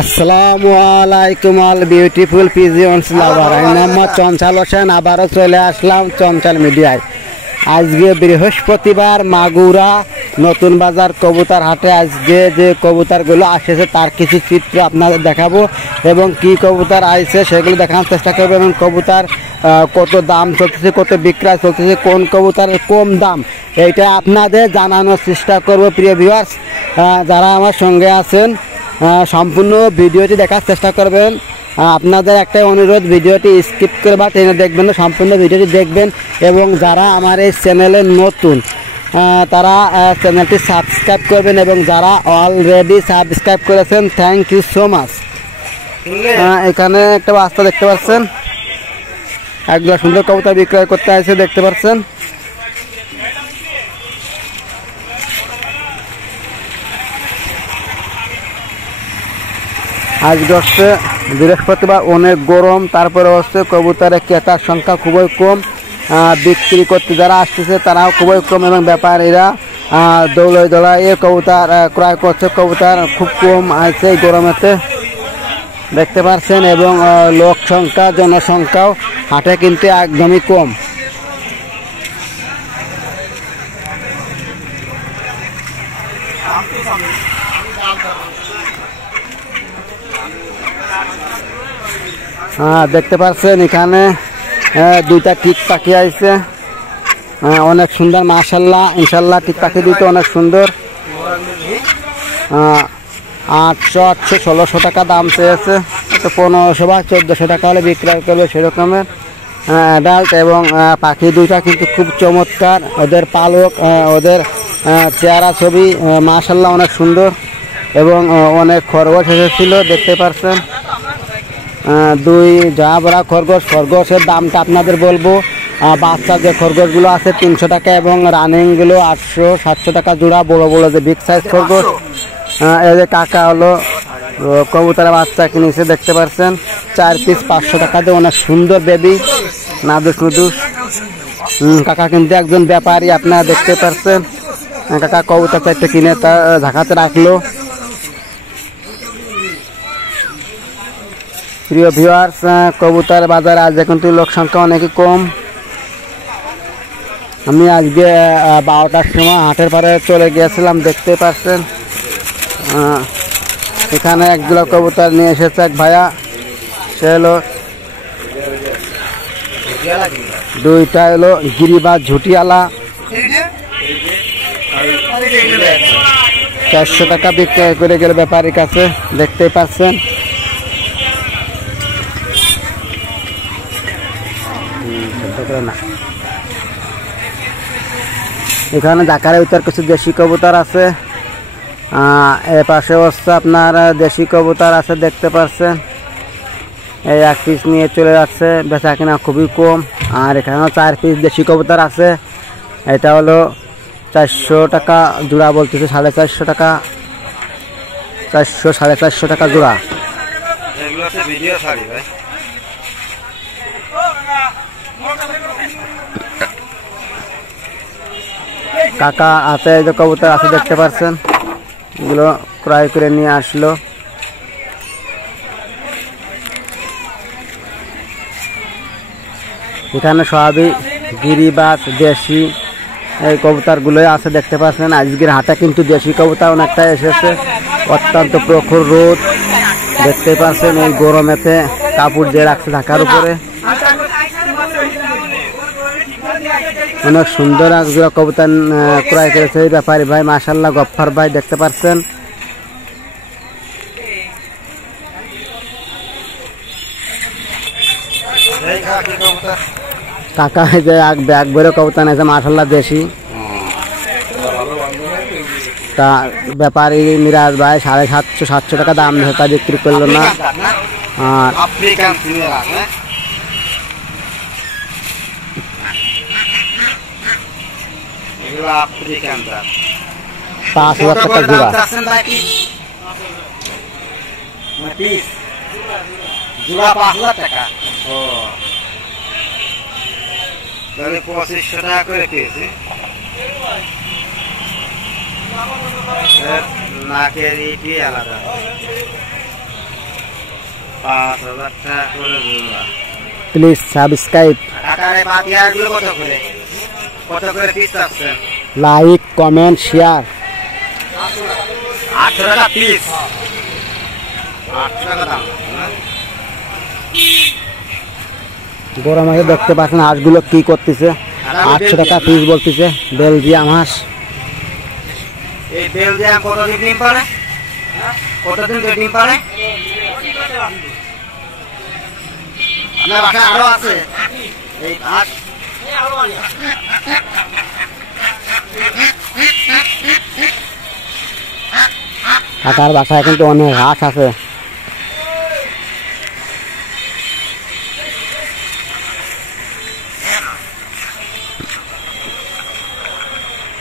আসসালামু আলাইকুম all beautiful পিজিয়ন্স লাভার। আমি মোহাম্মদ চঞ্চল হোসেন, আবারও চলে আসলাম চঞ্চল মিডিয়ায়। আজকে বৃহস্পতিবার, মাগুরা নতুন বাজার কবুতর হাটে আজকে যে কবুতরগুলো আসেছে তার কিছু চিত্র আপনাদের দেখাবো এবং কি কবুতর আসছে সেগুলো দেখানোর চেষ্টা করবো এবং কবুতর কত দাম চলতেছে, কত বিক্রয় চলতেছে, কোন কবুতরের কম দাম এইটা আপনাদের জানানোর চেষ্টা করব। প্রিয় ভিউয়ার্স, যারা আমার সঙ্গে আছেন সম্পূর্ণ ভিডিওটি দেখার চেষ্টা করবেন। আপনাদের একটা অনুরোধ, ভিডিওটি স্কিপ করে বা টেনে দেখবেন না, সম্পূর্ণ ভিডিওটি দেখবেন। এবং যারা আমার এই চ্যানেলে নতুন তারা চ্যানেলটি সাবস্ক্রাইব করবেন এবং যারা অলরেডি সাবস্ক্রাইব করেছেন থ্যাংক ইউ সো মাচ। এখানে একটা বাচ্চা দেখতে পাচ্ছেন, একদম সুন্দর কবুতর বিক্রয় করতে আসছে দেখতে পাচ্ছেন। আজকে হচ্ছে বৃহস্পতিবার, অনেক গরম, তারপরে হচ্ছে কবুতরের ক্রেতার সংখ্যা খুবই কম, বিক্রি করতে যারা আসতেছে তারাও খুবই কম এবং ব্যাপারীরা দৌড়ায় কবুতর ক্রয় করছে। কবুতর খুব কম আছে এই গরমেতে দেখতে পাচ্ছেন এবং লোক সংখ্যা, জনসংখ্যাও হাটে কিন্তু একদমই কম। দেখতে পাচ্ছেন এখানে দুইটা টিক পাখি আছে, অনেক সুন্দর মাশাআল্লাহ, ইনশাআল্লাহ টিক পাখি দুটো অনেক সুন্দর। 800, 1600 টাকা দাম চেয়েছে, তো 1500 বা 1400 টাকা হলে বিক্রয় করবে সেরকমের অ্যাডাল্ট। এবং পাখি দুইটা কিন্তু খুব চমৎকার, ওদের পালক, ওদের চেহারা ছবি মাশাআল্লাহ অনেক সুন্দর এবং অনেক খরগোশ এসেছিল দেখতে পাচ্ছেন। দুই জাবরা খরগোশের দামটা আপনাদের বলবো। বাচ্চা যে খরগোশগুলো আছে 300 টাকা এবং রানিংগুলো 800-700 টাকা জোড়া, বড় বড় যে বিগ সাইজ খরগোশ। এই যে কাকা হলো কবুতরের বাচ্চা কিনেছে দেখতে পাচ্ছেন, 4 পিস 500 টাকা দিয়ে, অনেক সুন্দর বেবি, নাদুস নুদুস। কাকা কিন্তু একজন ব্যাপারী, আপনারা দেখতে পাচ্ছেন। কাকা কবুতর চারটে কিনে তা ঢাকাতে রাখলো। প্রিয় ভিউয়ার্স, কবুতর বাজারে আজ কিন্তু লোক সংখ্যা অনেকই কম। আমি আজকে 12টার সময় হাটের পাড়ে চলে গিয়েছিলাম দেখতে পাচ্ছেন। এখানে একজোড়া কবুতর নিয়ে এসেছে এক ভাইয়া, সে হলো দুইটা হলো গিরিবাজ ঝুটিয়ালা, 400 টাকা বিক্রয় করে গেল ব্যাপারীর কাছে দেখতে পাচ্ছেন। এখানে ঢাকার ভিতর কিছু দেশি কবুতর আছে, এর পাশে হচ্ছে আপনার দেশি কবুতর আছে দেখতে পাচ্ছেন। এই 1 পিস নিয়ে চলে যাচ্ছে, বেচা কিনা খুবই কম। আর এখানেও 4 পিস দেশি কবুতর আছে, এটা হলো 400 টাকা জোড়া বলতেছে, 450 টাকা, 400-450 টাকা জোড়া। কাকা হাতে এই যে কবুতর আছে দেখতে পাচ্ছেন, এগুলো ক্রয় করে নিয়ে আসলো। এখানে সবই গিরিবাজ দেশি এই কবুতরগুলোই আছে দেখতে পাচ্ছেন। আজকের হাটে কিন্তু দেশি কবুতর অনেকটা এসেছে, অত্যন্ত প্রখর রোদ দেখতে পাচ্ছেন। এই গরমেতে কাপড় দিয়ে রাখছে ঢাকার উপরে। অনেক সুন্দর একজোড়া কবুতর ক্রয় করেছে এই ব্যাপারী ভাই, মাশাআল্লাহ গফফার ভাই দেখতে পাচ্ছেন। কাকা যে এক ব্যাগ ভরে কবুতর নিয়েছে মাশাআল্লাহ দেশি। তা ব্যাপারী মিরাজ ভাই 750-700 টাকা দাম দিয়েছে, তা বিক্রি করলো না। আর 5,000 টাকা জোড়া। জোড়া 5,000 টাকা। ও তাহলে 2500 টাকা করে পেয়েছে। নাকের ইটি আলাদা। 5,000 টাকা করে জোড়া। প্লিজ সাবস্ক্রাইব, কাকারে পাতিয়াগুলো কত করে? কত করে পিস আছে? Like, comment, share. 8 টাকা পিস। 8 টাকা দাম। গরম আগে দেখতে পাচ্ছেন হাঁসগুলো কি করতেছে। 800 টাকা পিস বলতেছে বেলজিয়াম হাঁস। এই বেলজিয়াম কতদিন ডিম পারে? কতদিন ডিম পারে? আপনার বাসায় আরো আছে এই হাঁস? কাকার বাসায় কিন্তু অনেক হাঁস আছে।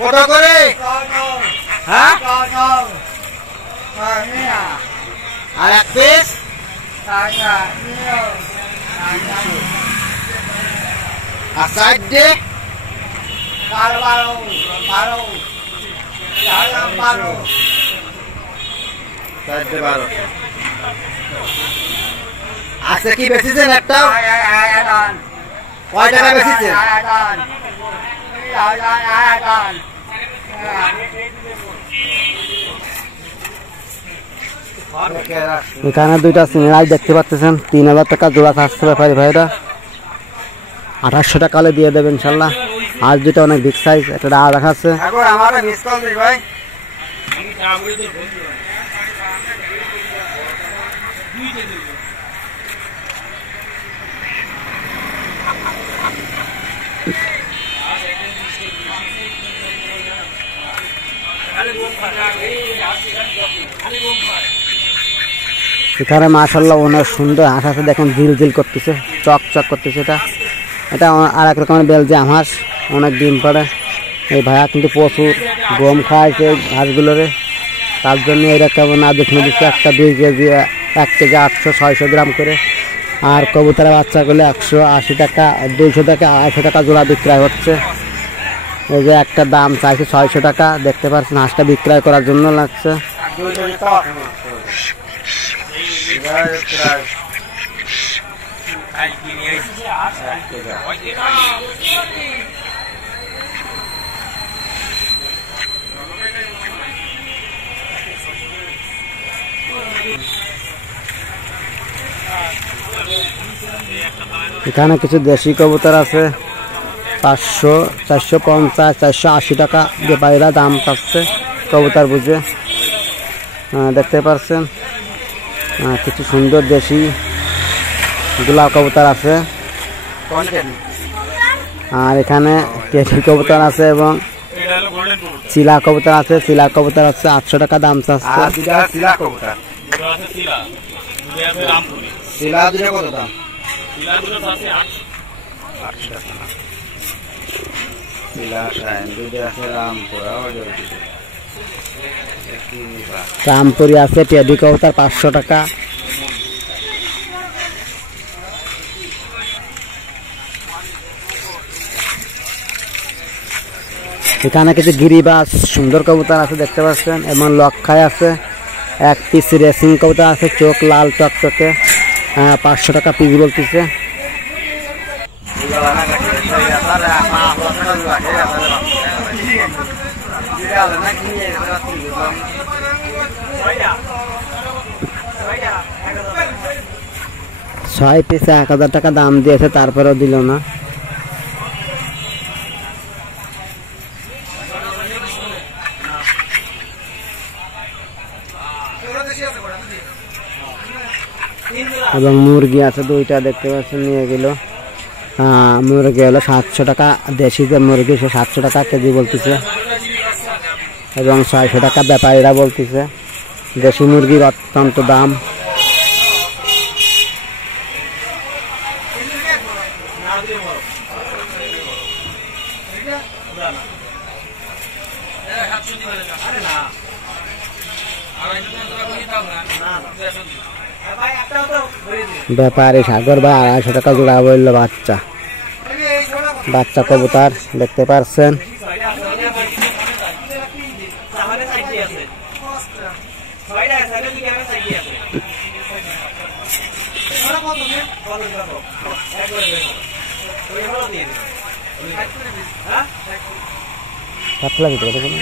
কত করে? হ্যাঁ, আর এক পিস আর সাইড দিয়ে 12 আজকে কি বেশিছেন একটা? কয় টাকা বেশিছেন? এখানে দুইটা সিঙ্গাই দেখতে পাচ্ছেন 3000 টাকা জোড়া থাকছে ব্যাপারী ভাইরা। 2800 টাকা হলে দিয়ে দেবেন ইনশাল্লাহ। আজ দুটো অনেক বিগ সাইজ, একটা ডাল দেখাচ্ছে। এখানে মাশাআল্লাহ অনেক সুন্দর হাঁস আছে, দেখেন ঝিলঝিল করতেছে, চকচক করতেছে। এটা আর এক রকমের বেলজিয়াম হাঁস, অনেক ডিম পাড়ে। এই ভাইয়া কিন্তু প্রচুর গম খাওয়াইছে হাঁসগুলোরে, তার জন্য এরা কেমন আদেশ দিচ্ছে। একটা 2 কেজি 1 কেজি 800-600 গ্রাম করে। আর কবুতরের বাচ্চাগুলো 180 টাকা 200 টাকা 250 টাকা জোড়া বিক্রয় হচ্ছে। এই যে একটা দাম চাইছে 600 টাকা, দেখতে পাচ্ছেন হাঁসটা বিক্রয় করার জন্য লাগছে। এখানে কিছু দেশি কবুতর আছে 500, 450, 480 টাকা ব্যাপারীরা দাম পাচ্ছে কবুতর বুঝে। দেখতে পাচ্ছেন কিছু সুন্দর দেশি গোলাপ কবুতর আছে। আর এখানে কেশি কবুতর আছে এবং চিলা কবুতর আছে। চিলা কবুতর আছে 800 টাকা দাম চাচ্ছে। রামপুরি আছে টেডি কবুতর 500 টাকা। এখানে কিছু গিরিবাস সুন্দর কবুতর আছে দেখতে পাচ্ছেন, এবং লক্ষায় আছে। 1 পিস রেসিং কবুতর আছে, চোখ লাল টকটকে, 500 টাকা পিস বলতেছে। ছয় পিসে 1000 টাকা দাম দিয়েছে, তারপরেও দিল না। এবং মুরগি আছে 2টা দেখতে পাচ্ছেন, নিয়ে গেল। মুরগি হলো 700 টাকা, দেশি যে মুরগি সে 700 টাকা কেজি বলতেছে, এবং 600 টাকা ব্যাপারীরা বলতেছে। দেশি মুরগির অত্যন্ত দাম। ব্যাপারী সাগর ভাই 250 টাকা জোড়া বললো বাচ্চা। বাচ্চা কবুতর দেখতে পাচ্ছেন। পাতলা ভিতরে দেখুন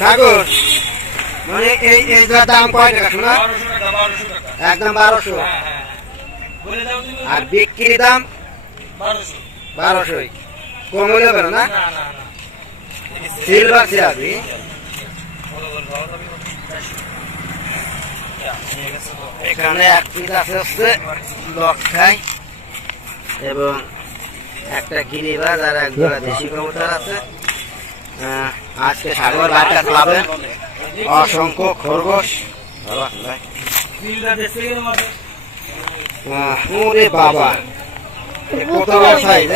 ঠাকুর মানে এইটার দাম কয় টাকা শোনা? একদম 1200 আর বিক্রির দাম 1200 কম হলে হবে না? সিলভার সিরাজি এখানে এক পিস আছে হচ্ছে লক্ষাই এবং একটা গিরিবাজ আর এক জোড়া দেশি কবুতর আছে। আজকে সাগর বাটা পাবেন অসংখ্য খরগোশ। ওরে বাবা কত বড় সাইজ!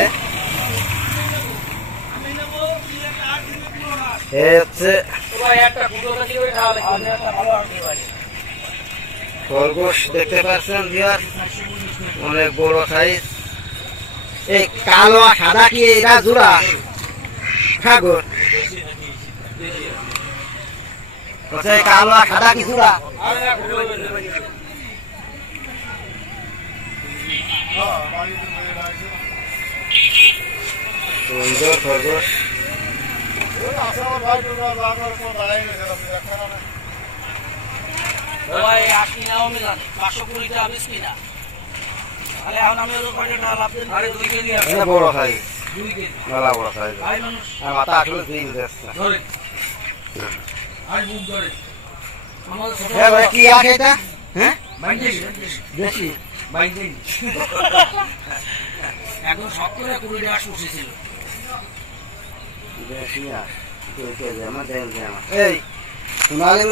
হচ্ছে খরগোশ দেখতে পাচ্ছেন ভিউয়ার, অনেক বড় সাইজ। এই কালো আর সাদা কি এরা জোড়া ঠাকুর? কালো আর সাদা কি জোড়া? সুন্দর খরগোশ। বড় সাইজ, মেলা বড় সাইজ। মাথা আসলে কি আছে এটা? হ্যাঁ বেশি এখন সব করে 20 টাকা উঠেছিল। এই সোনালি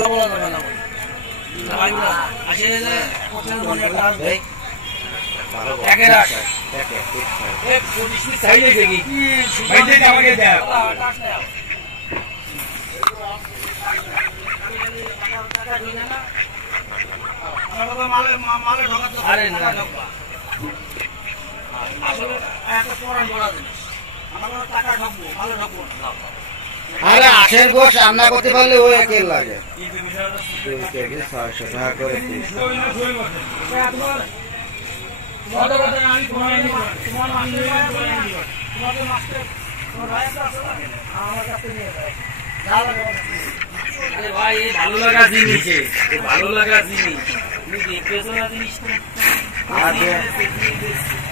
আরে আখের গোশ রান্না করতে পারলে ওই একের লাগে 600 টাকা করে। ভাই ভালো লাগা জিনিস, ভালো লাগা জিনিস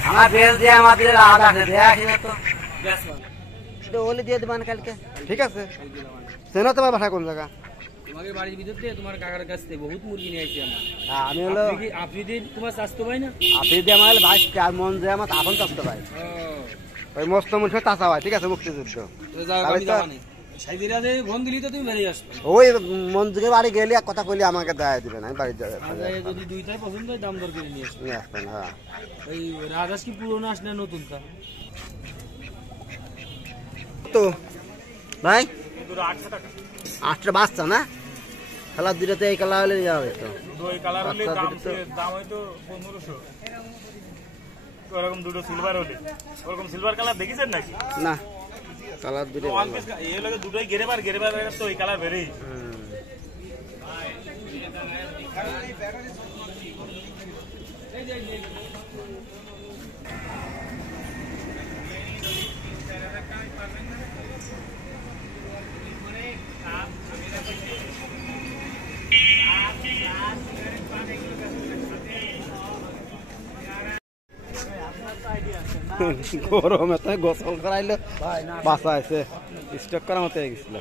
আমার বেল দিয়ে আমাদের রাত আছে তো ওলি দিয়ে দেবেন কালকে। ঠিক আছে, চেনো তোমার বাসা কোন জায়গা? তোমাদের বাড়ির ভিতর থেকে তোমার কাকার কাছ থেকে বহুত মুরগি নিয়ে আসছি আমরা। আমি হলো আফ্রিদিন তোমার স্বাস্থ্য ভাই না? আফ্রিদি আমার ভাই মন যে আমার আপন চাষতে ভাই, ওই মস্ত মুখে চাষা ভাই। ঠিক আছে, মুক্তিযুদ্ধ ফোন দিলি তো তুমি বেরিয়ে আসবে। ওই মন্দিরের বাড়ি গেলে এক কথা কইলে আমাকে দেয় দিবেন, আমি বাড়ি যাবে যদি দুইটাই পছন্দ হয় দাম দর করে নিয়ে আসবে। নিয়ে আসবেন। হ্যাঁ, ওই রাজাস কি পুরোনো আস না নতুন তা? তো ভাই 800 বাচ্চা না? কালার দুটোতে এই কালার হলে যাওয়া হবে তো। দুই কালার হলে দাম হয়তো 1500। ওরকম দুটো সিলভার হলে, ওরকম সিলভার কালার দেখেছেন নাকি? না, কালার দুটো এই লাগে দুটোই গেরেবার তো এই কালার বেরেই। গরমে তো গোসল করাইলো বাঁচা আছে স্টক করার মতো হয়ে গেছিল